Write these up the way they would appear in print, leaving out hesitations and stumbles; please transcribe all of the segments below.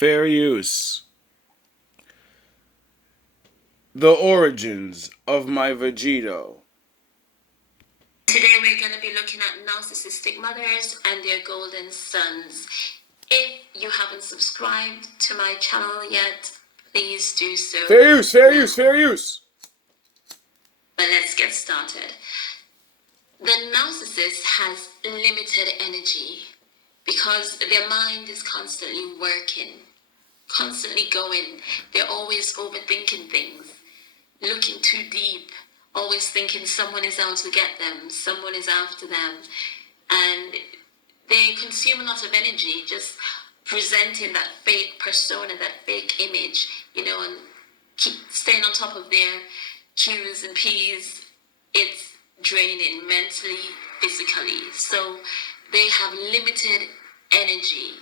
Fair use. The origins of my Vegeta. Today we're going to be looking at narcissistic mothers and their golden sons. If you haven't subscribed to my channel yet, please do so. Fair use, fair use, fair use. But let's get started. The narcissist has limited energy because their mind is constantly working, constantly going. They're always overthinking things, looking too deep, always thinking someone is out to get them, someone is after them. And they consume a lot of energy just presenting that fake persona, that fake image, and keep staying on top of their Q's and P's. It's draining mentally, physically. So they have limited energy.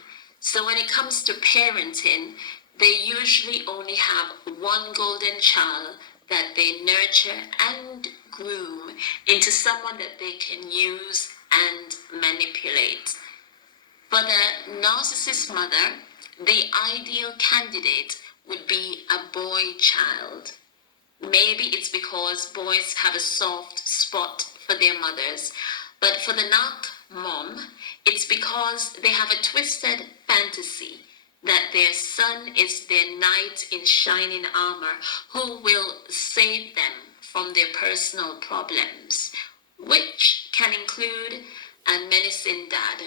So when it comes to parenting, they usually only have one golden child that they nurture and groom into someone that they can use and manipulate. For the narcissist mother, the ideal candidate would be a boy child. Maybe it's because boys have a soft spot for their mothers, but for the narc mom, it's because they have a twisted fantasy that their son is their knight in shining armor who will save them from their personal problems, which can include a menacing dad.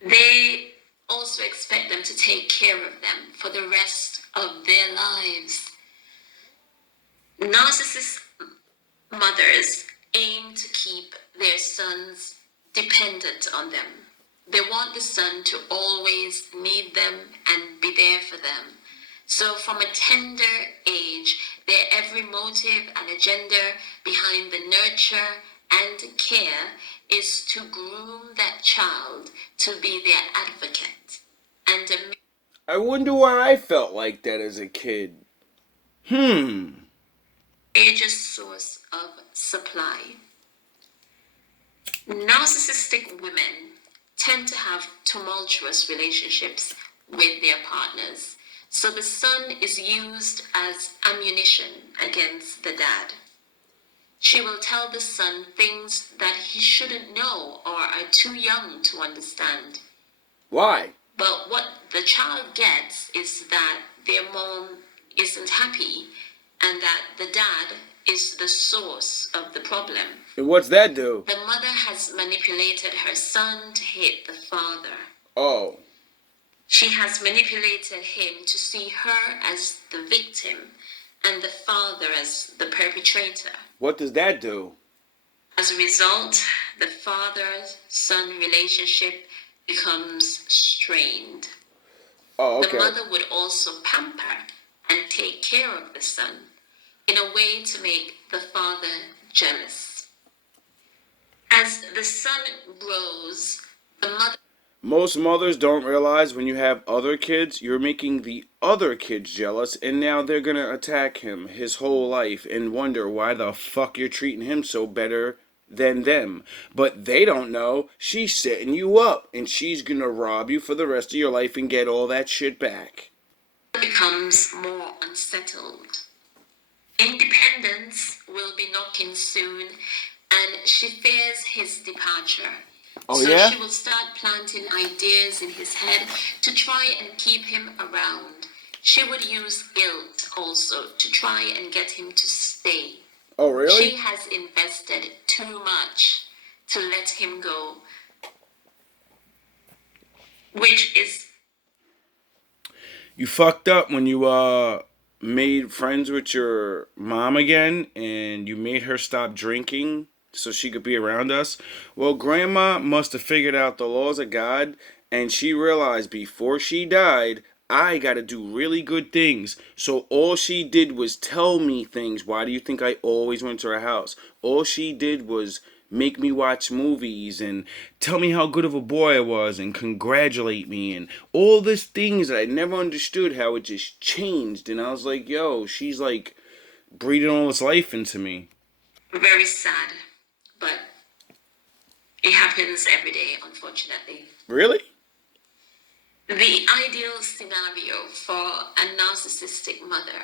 They also expect them to take care of them for the rest of their lives. Narcissist mothers aim to keep their sons dependent on them. They want the son to always need them and be there for them. So from a tender age, their every motive and agenda behind the nurture and care is to groom that child to be their advocate and I wonder why I felt like that as a kid. major source of supply. Narcissistic women tend to have tumultuous relationships with their partners, so the son is used as ammunition against the dad. She will tell the son things that he shouldn't know or are too young to understand. Why? But what the child gets is that their mom isn't happy and that the dad is the source of the problem. And what's that do? The mother has manipulated her son to hate the father. Oh. She has manipulated him to see her as the victim and the father as the perpetrator. What does that do? As a result, the father-son relationship becomes strained. Oh, okay. The mother would also pamper and take care of the son in a way to make the father jealous. As the son grows, the mother... Most mothers don't realize when you have other kids, you're making the other kids jealous, and now they're gonna attack him his whole life and wonder why the fuck you're treating him so better than them. But they don't know she's setting you up, and she's gonna rob you for the rest of your life and get all that shit back. Becomes more unsettled. Independence will be knocking soon, and she fears his departure. Oh, so yeah? She will start planting ideas in his head to try and keep him around. She would use guilt also to try and get him to stay. Oh, really? She has invested too much to let him go, which is... You fucked up when you made friends with your mom again and you made her stop drinking so she could be around us. Well, Grandma must have figured out the laws of God, and she realized before she died, I got to do really good things. So all she did was tell me things. Why do you think I always went to her house? All she did was make me watch movies and tell me how good of a boy I was and congratulate me and all these things that I never understood how it just changed. And I was like, yo, she's like breathing all this life into me. Very sad, but it happens every day, unfortunately. Really? The ideal scenario for a narcissistic mother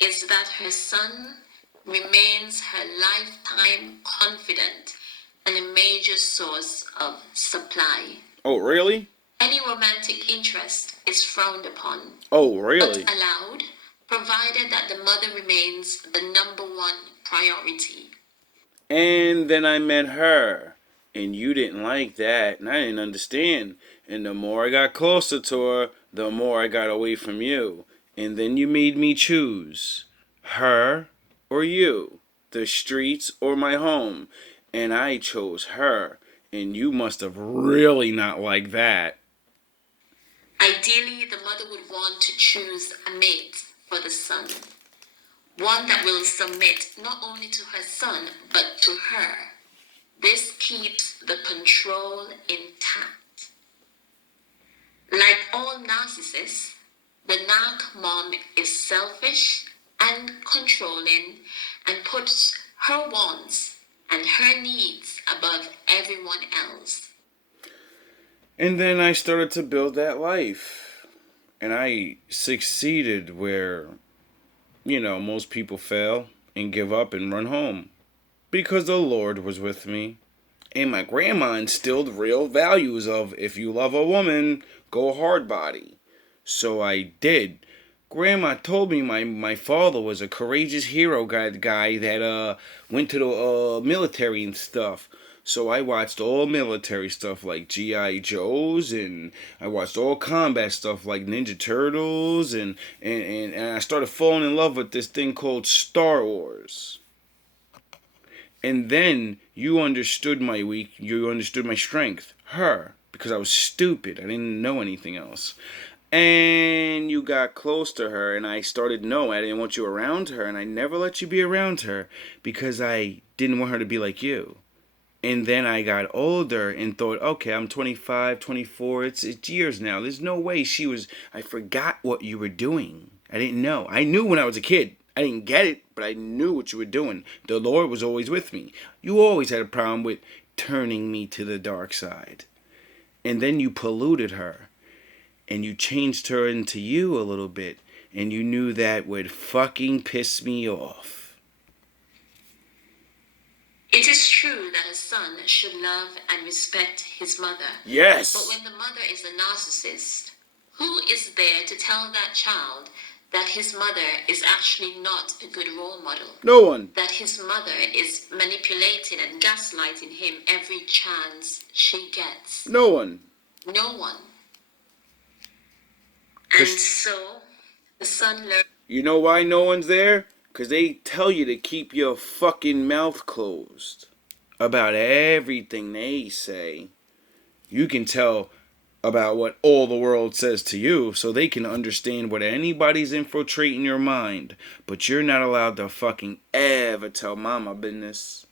is that her son remains her lifetime confidant and a major source of supply. Oh, really? Any romantic interest is frowned upon, Oh, really? but allowed, provided that the mother remains the number one priority. And then I met her. And you didn't like that. And I didn't understand. And the more I got closer to her, the more I got away from you. And then you made me choose her or you, the streets or my home. And I chose her. And you must have really not liked that. Ideally, the mother would want to choose a mate for the son, one that will submit not only to her son, but to her. This keeps the control intact. Like all narcissists, the narc mom is selfish and controlling and puts her wants and her needs above everyone else. And then I started to build that life. And I succeeded where, most people fail and give up and run home. Because the Lord was with me. And my grandma instilled real values of if you love a woman, go hard body. So I did. Grandma told me my father was a courageous hero guy that went to the military and stuff. So I watched all military stuff like G.I. Joes, and I watched all combat stuff like Ninja Turtles, and I started falling in love with this thing called Star Wars. And then you understood my strength, her, because I was stupid. I didn't know anything else. And you got close to her, and I started no, I didn't want you around her, and I never let you be around her because I didn't want her to be like you. And then I got older and thought, okay, I'm 25, 24. It's years now. There's no way I forgot what you were doing. I didn't know. I knew when I was a kid. I didn't get it, but I knew what you were doing. The Lord was always with me. You always had a problem with turning me to the dark side. And then you polluted her. And you changed her into you a little bit. And you knew that would fucking piss me off. It is true that a son should love and respect his mother. Yes. But when the mother is a narcissist, who is there to tell that child that his mother is actually not a good role model? No one. That his mother is manipulating and gaslighting him every chance she gets? No one. No one. And so the son learned. You know why no one's there? Because they tell you to keep your fucking mouth closed about everything they say. You can tell about what all the world says to you so they can understand what anybody's infiltrating your mind. But you're not allowed to fucking ever tell mama business.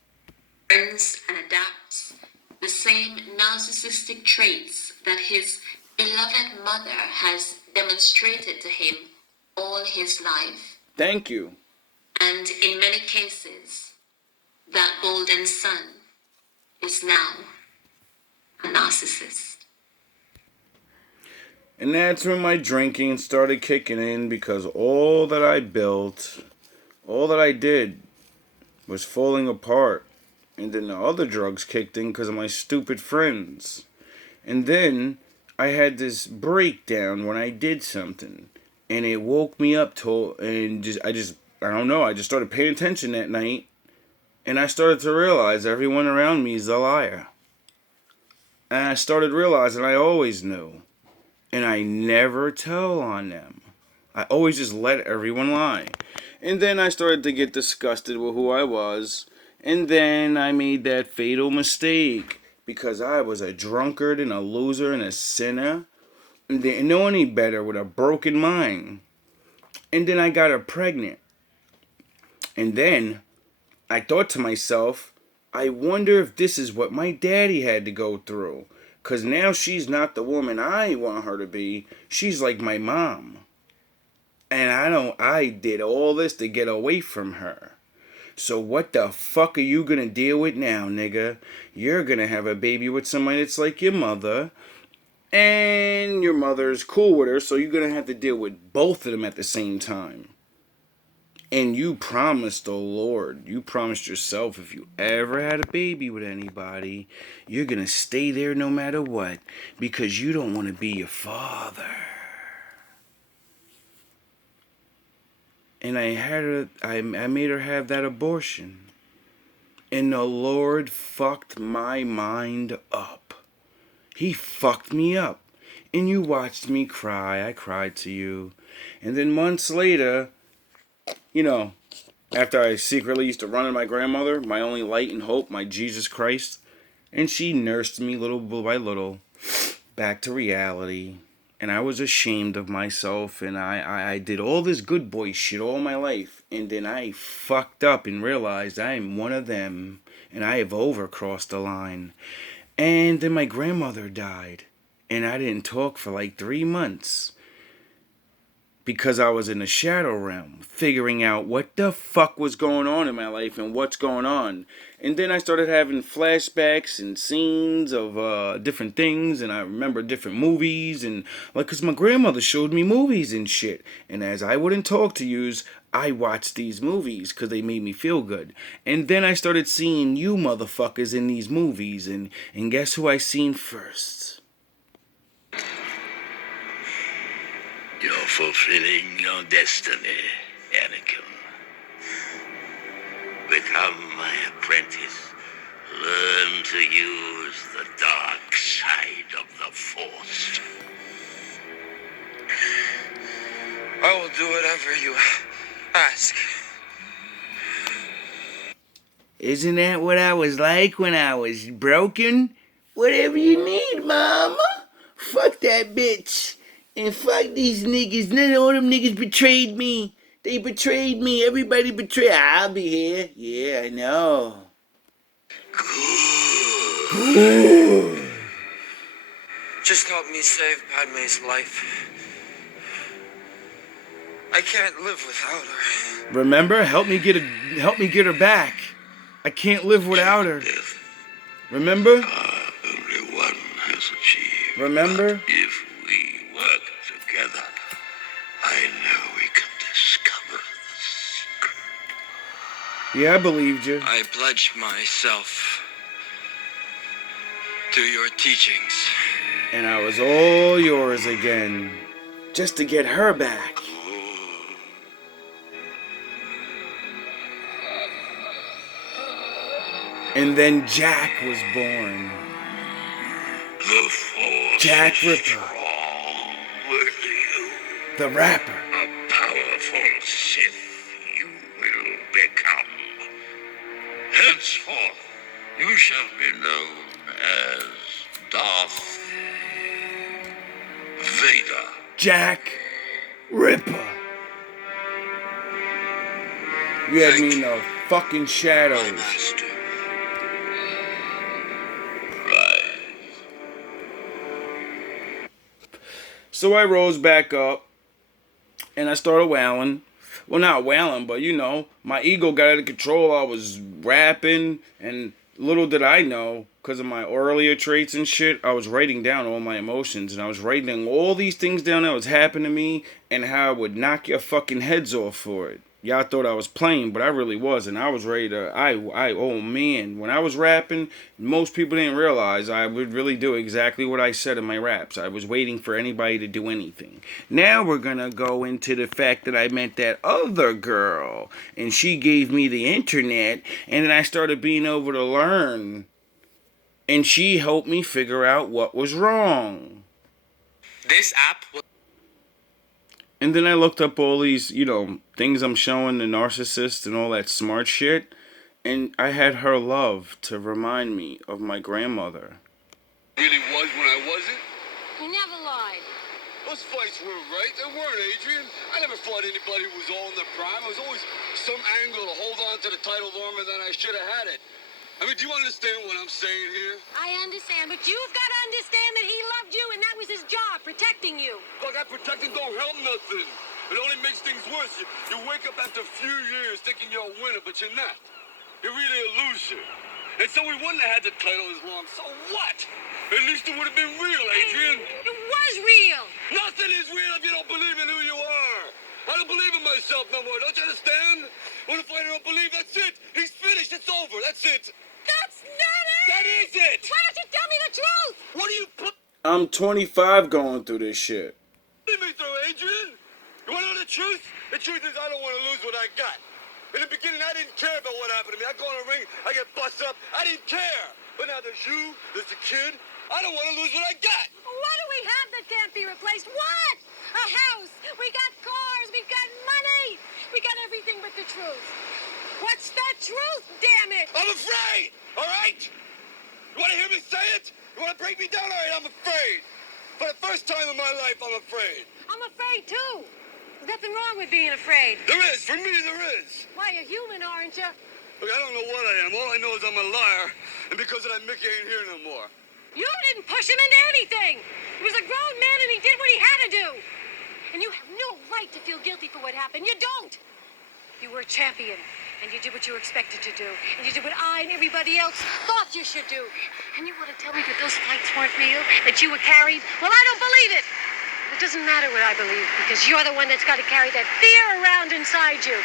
Learns and adapts the same narcissistic traits that his beloved mother has demonstrated to him all his life. Thank you. And in many cases, that golden son is now a narcissist. And that's when my drinking started kicking in because all that I built, all that I did was falling apart. And then the other drugs kicked in because of my stupid friends. And then I had this breakdown when I did something. And it woke me up I don't know, I just started paying attention that night. And I started to realize everyone around me is a liar. And I started realizing I always knew. And I never tell on them. I always just let everyone lie. And then I started to get disgusted with who I was. And then I made that fatal mistake. Because I was a drunkard and a loser and a sinner. And didn't know any better with a broken mind. And then I got her pregnant. And then I thought to myself, I wonder if this is what my daddy had to go through. Because now she's not the woman I want her to be. She's like my mom. And I did all this to get away from her. So what the fuck are you going to deal with now, nigga? You're going to have a baby with somebody that's like your mother. And your mother's cool with her, so you're going to have to deal with both of them at the same time. And you promised the Lord, you promised yourself, if you ever had a baby with anybody, you're going to stay there no matter what, because you don't want to be your father. And I made her have that abortion. And the Lord fucked my mind up. He fucked me up. And you watched me cry. I cried to you. And then months later, you know, after I secretly used to run to my grandmother, my only light and hope, my Jesus Christ, and she nursed me little by little back to reality. And I was ashamed of myself, and I did all this good boy shit all my life. And then I fucked up and realized I am one of them, and I have overcrossed the line. And then my grandmother died, and I didn't talk for like 3 months. Because I was in the shadow realm, figuring out what the fuck was going on in my life and what's going on. And then I started having flashbacks and scenes of different things, and I remember different movies, and like, cause my grandmother showed me movies and shit. And as I wouldn't talk to yous, I watched these movies because they made me feel good. And then I started seeing you motherfuckers in these movies, and guess who I seen first? You're fulfilling your destiny, Anakin. Become my apprentice. Learn to use the dark side of the Force. I will do whatever you ask. Isn't that what I was like when I was broken? Whatever you need, mama. Fuck that bitch. And fuck these niggas. None of all them niggas betrayed me. They betrayed me. Everybody betrayed. I'll be here. Yeah, I know. Good. Just help me save Padme's life. I can't live without her. Remember? Help me get her back. I can't live without her. Remember? Only one has achieved. Remember? But if we work together, I know we can discover the secret. Yeah, I believed you. I pledge myself to your teachings. And I was all yours again. Just to get her back. And then Jack was born. The Force Jack is Ripper. strong with you. The rapper. A powerful Sith you will become. Henceforth, you shall be known as Darth Vader. Jack Ripper. You had me in the fucking shadows. Master. So I rose back up and I started wailing. Well, not wailing, but you know, my ego got out of control. I was rapping, and little did I know, because of my earlier traits and shit, I was writing down all my emotions, and I was writing all these things down that was happening to me, and how I would knock your fucking heads off for it. Y'all thought I was playing, but I really wasn't. I was ready to, oh man, when I was rapping, most people didn't realize I would really do exactly what I said in my raps. I was waiting for anybody to do anything. Now we're gonna go into the fact that I met that other girl, and she gave me the internet, and then I started being able to learn, and she helped me figure out what was wrong. This app will... And then I looked up all these, you know, things I'm showing the narcissist and all that smart shit. And I had her love to remind me of my grandmother. Really was when I wasn't? You never lied. Those fights were right. They weren't, Adrian. I never fought anybody who was all in their prime. There was always some angle to hold on to the title longer than I should have had it. I mean, do you understand what I'm saying here? I understand, but you've got to understand that he loved you, and that was his job, protecting you. Look, that protecting don't help nothing. It only makes things worse. You wake up after a few years thinking you're a winner, but you're not. You're really a loser. And so we wouldn't have had the title as long. So what? At least it would have been real, Adrian. It was real. Nothing is real if you don't believe in who you are. I don't believe in myself no more. Don't you understand? When a fighter don't believe, that's it. He's finished. It's over. That's it. That's not it. That is it. Why don't you tell me the truth? What are you putting I'm 25 going through this shit. me through, Adrian? You want to know the truth? The truth is I don't want to lose what I got. In the beginning, I didn't care about what happened to me. I go in the ring, I get busted up. I didn't care. But now there's you, there's the kid. I don't want to lose what I got. What do we have that can't be replaced? What? A house. We got cars. We got money. We got everything but the truth. What's the truth, damn it? I'm afraid, all right? You want to hear me say it? You want to break me down? All right, I'm afraid. For the first time in my life, I'm afraid. I'm afraid, too. There's nothing wrong with being afraid. There is. For me, there is. Why, you're human, aren't you? Look, I don't know what I am. All I know is I'm a liar. And because of that, Mickey ain't here no more. You didn't push him into anything. He was a grown man and he did what he had to do. And you have no right to feel guilty for what happened. You don't. You were a champion and you did what you were expected to do. And you did what I and everybody else thought you should do. And you want to tell me that those fights weren't real? That you were carried? Well, I don't believe it. It doesn't matter what I believe because you're the one that's got to carry that fear around inside you.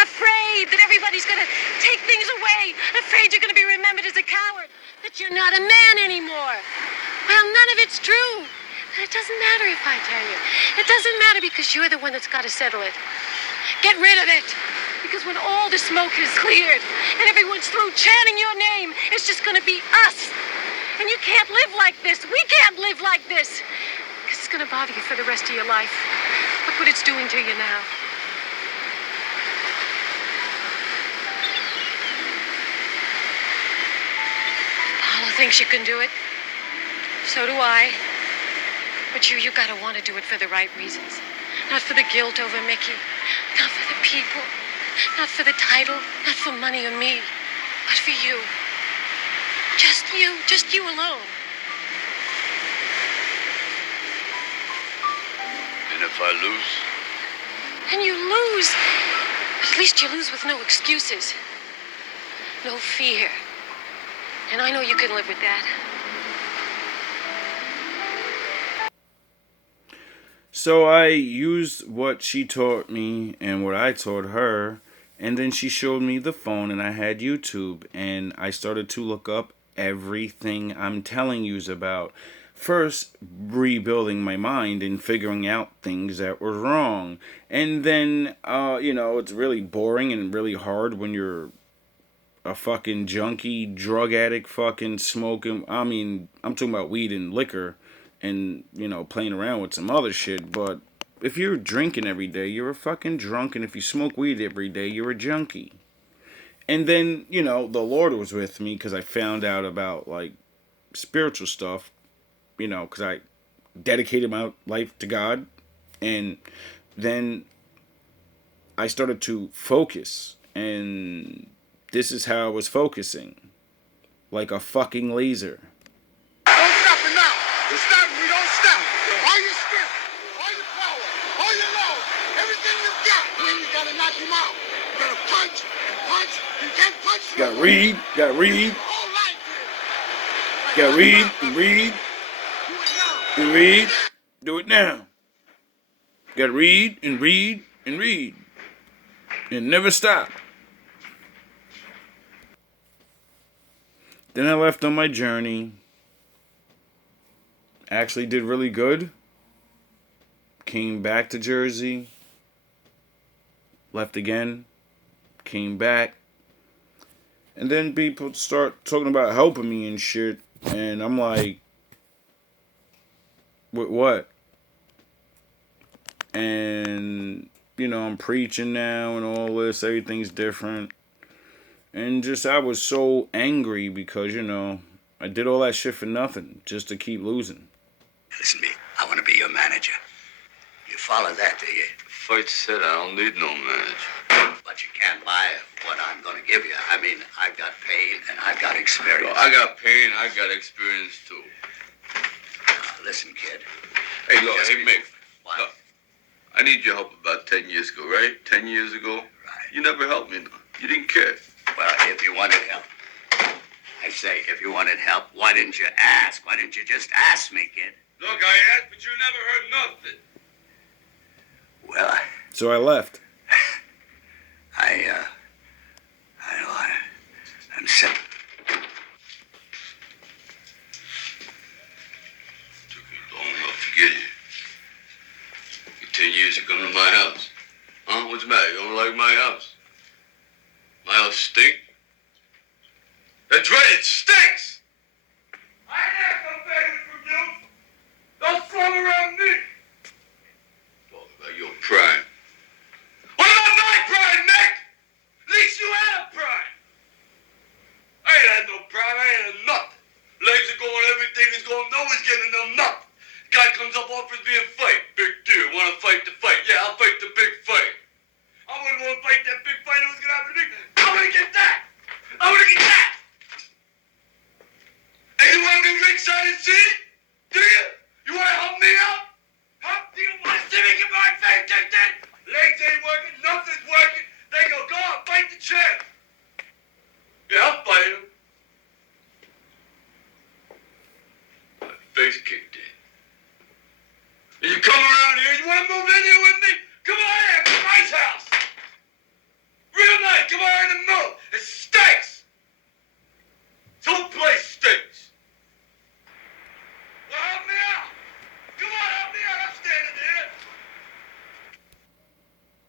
Afraid that everybody's going to take things away. Afraid you're going to be remembered as a coward. That you're not a man anymore. Well, none of it's true. And it doesn't matter if I tell you. It doesn't matter because you're the one that's got to settle it. Get rid of it. Because when all the smoke is cleared and everyone's through chanting your name, it's just going to be us. And you can't live like this. We can't live like this. Because it's going to bother you for the rest of your life. Look what it's doing to you now. Paula thinks you can do it. So do I. But you gotta want to do it for the right reasons. Not for the guilt over Mickey. Not for the people. Not for the title. Not for money or me. But for you. Just you. Just you alone. And if I lose? And you lose. But at least you lose with no excuses. No fear. And I know you can live with that. So I used what she taught me and what I taught her, and then she showed me the phone and I had YouTube, and I started to look up everything I'm telling yous about. First, rebuilding my mind and figuring out things that were wrong. And then, it's really boring and really hard when you're a fucking junkie, drug addict, fucking smoking. I mean, I'm talking about weed and liquor and, playing around with some other shit. But if you're drinking every day, you're a fucking drunk. And if you smoke weed every day, you're a junkie. And then, the Lord was with me because I found out about, spiritual stuff, because I dedicated my life to God. And then I started to focus. And this is how I was focusing. Like a fucking laser. Don't stop it now. It's not, we don't stop. All your strength, all your power, all your love, everything you got. Then you gotta knock him out. You gotta punch and punch. You can't punch. Gotta read, gotta read. Whole life here. Gotta read and read and read. Do it now. Gotta read and read and read. And never stop. Then I left on my journey. Actually did really good. Came back to Jersey. Left again. Came back. And then people start talking about helping me and shit. And I'm like, what? And, I'm preaching now and all this. Everything's different. And I was so angry because, I did all that shit for nothing. Just to keep losing. Listen to me. I want to be your manager. You follow that, do you? Fight said I don't need no manager. But you can't buy what I'm going to give you. I mean, I've got pain and I've got experience. I got pain, I got experience too. Listen, kid. Hey, look, Just hey, Mick. What? Look, I need your help about 10 years ago, right? 10 years ago? Right. You never helped me. You didn't care. Well, if you wanted help. I say, if you wanted help, why didn't you ask? Why didn't you just ask me, kid? Look, I asked, but you never heard nothing. Well, So I left. I'm sick. Took you long enough to get here. You 10 years to come to my house. Huh? What's the matter? You don't like my house? My house stink? That's right, it stinks! I ain't asked no favors from you. Don't slum around me. Talk about your pride. What about my pride, Nick? At least you had a pride. I ain't had no pride. I ain't had nothing. Legs are going, everything is going. No one's getting them nothing. Guy comes up, offers me a fight. Big deal. Want to fight the fight? Yeah, I'll fight the big fight. I wouldn't want to fight that big fight that was going to happen to me. I'm going to get that. I'm going to get that. And you want to be ringside and see it? Do you? You want to help me out? Huh? Do you want to see me get my face kicked in? Legs ain't working. Nothing's working. They go on, fight the champ. Yeah, I'll fight him. My face kicked in. And you come around here, you want to move in here with me? Come on here, it's a nice house. Real nice, come on in and move. It stinks. This whole place stinks. Well, help me out. Come on, help me out. I'm standing there.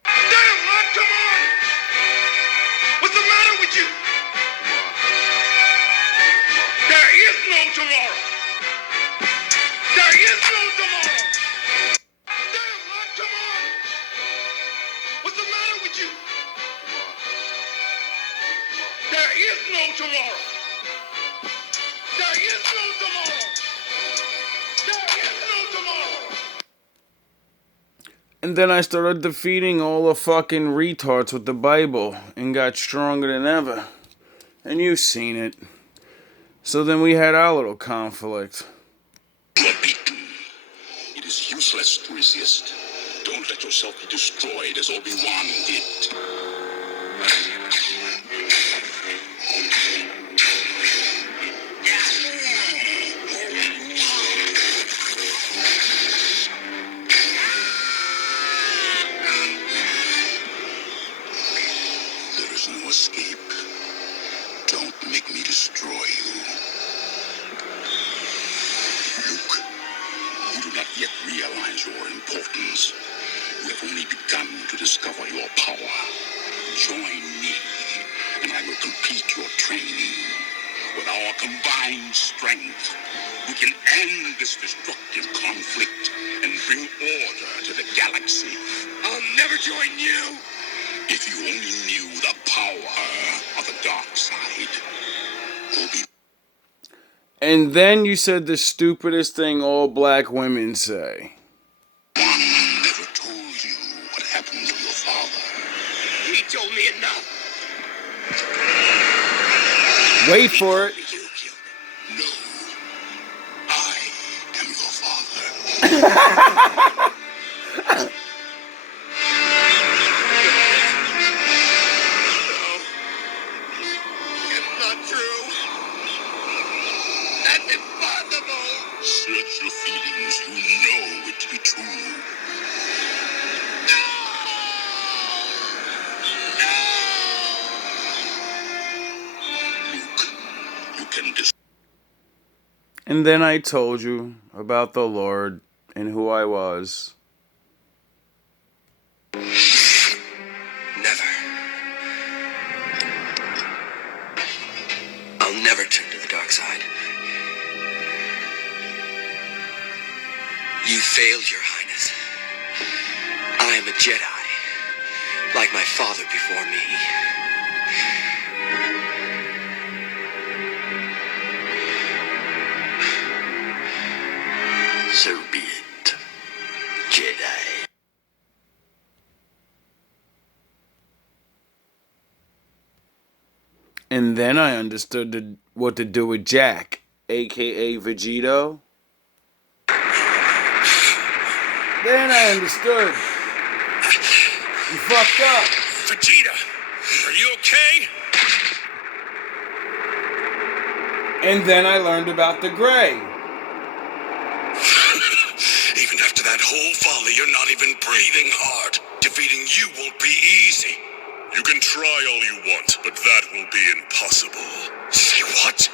Damn, man, come on. What's the matter with you? There is no tomorrow. There is no tomorrow. Damn, man, come on. What's the matter with you? There is no tomorrow. There is no tomorrow. There is no tomorrow. And then I started defeating all the fucking retards with the Bible and got stronger than ever. And you've seen it. So then we had our little conflict. You are beaten. It is useless to resist. Don't let yourself be destroyed as Obi-Wan did. There is no escape. Don't make me destroy you. Luke, you do not yet realize your importance. You have only begun to discover your power. Join me, and I will complete your training. With our combined strength, we can end this destructive conflict and bring order to the galaxy. I'll never join you. If you only knew the power of the dark side. And then you said the stupidest thing all black women say. One never told you what happened to your father. He told me enough. Wait for it. You killed him. No. I am your father. No. It's not true. That's impossible. Search your feelings. You know it to be true. No! No! Luke, you can And then I told you about the Lord and who I was. Never. I'll never turn to the dark side. You failed, Your Highness. I am a Jedi, like my father before me. So be it, Jedi. And then I understood what to do with Jack, a.k.a. Vegeta. Then I understood. You fucked up. Vegeta, are you okay? And then I learned about the gray. Even after that whole volley, you're not even breathing hard. Defeating you won't be easy. You can try all you want, but that will be impossible. Say what?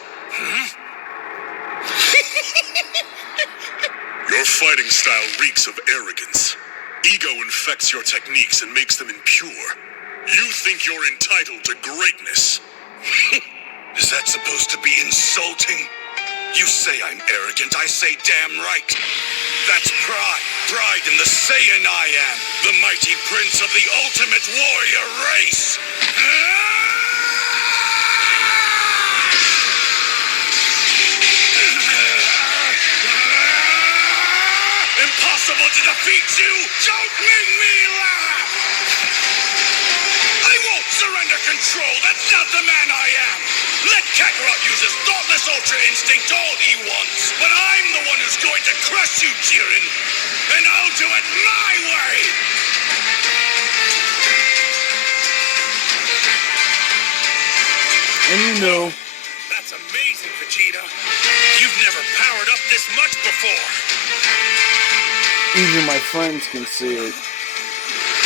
Your fighting style reeks of arrogance. Ego infects your techniques and makes them impure. You think you're entitled to greatness. Is that supposed to be insulting? You say I'm arrogant, I say damn right. That's pride. Pride in the Saiyan I am. The mighty prince of the ultimate warrior race. Impossible to defeat you! Don't make me laugh! I won't surrender control! That's not the man I am! Let Kakarot use his thoughtless Ultra Instinct all he wants! But I'm the one who's going to crush you, Jiren! And I'll do it my way! And you know, That's amazing, Vegeta! You've never powered up this much before! even my friends can see it.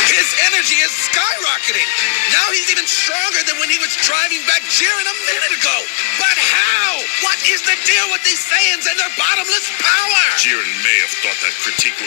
His energy is skyrocketing! Now he's even stronger than when he was driving back Jiren a minute ago! But how? What is the deal with these Saiyans and their bottomless power? Jiren may have thought that critique would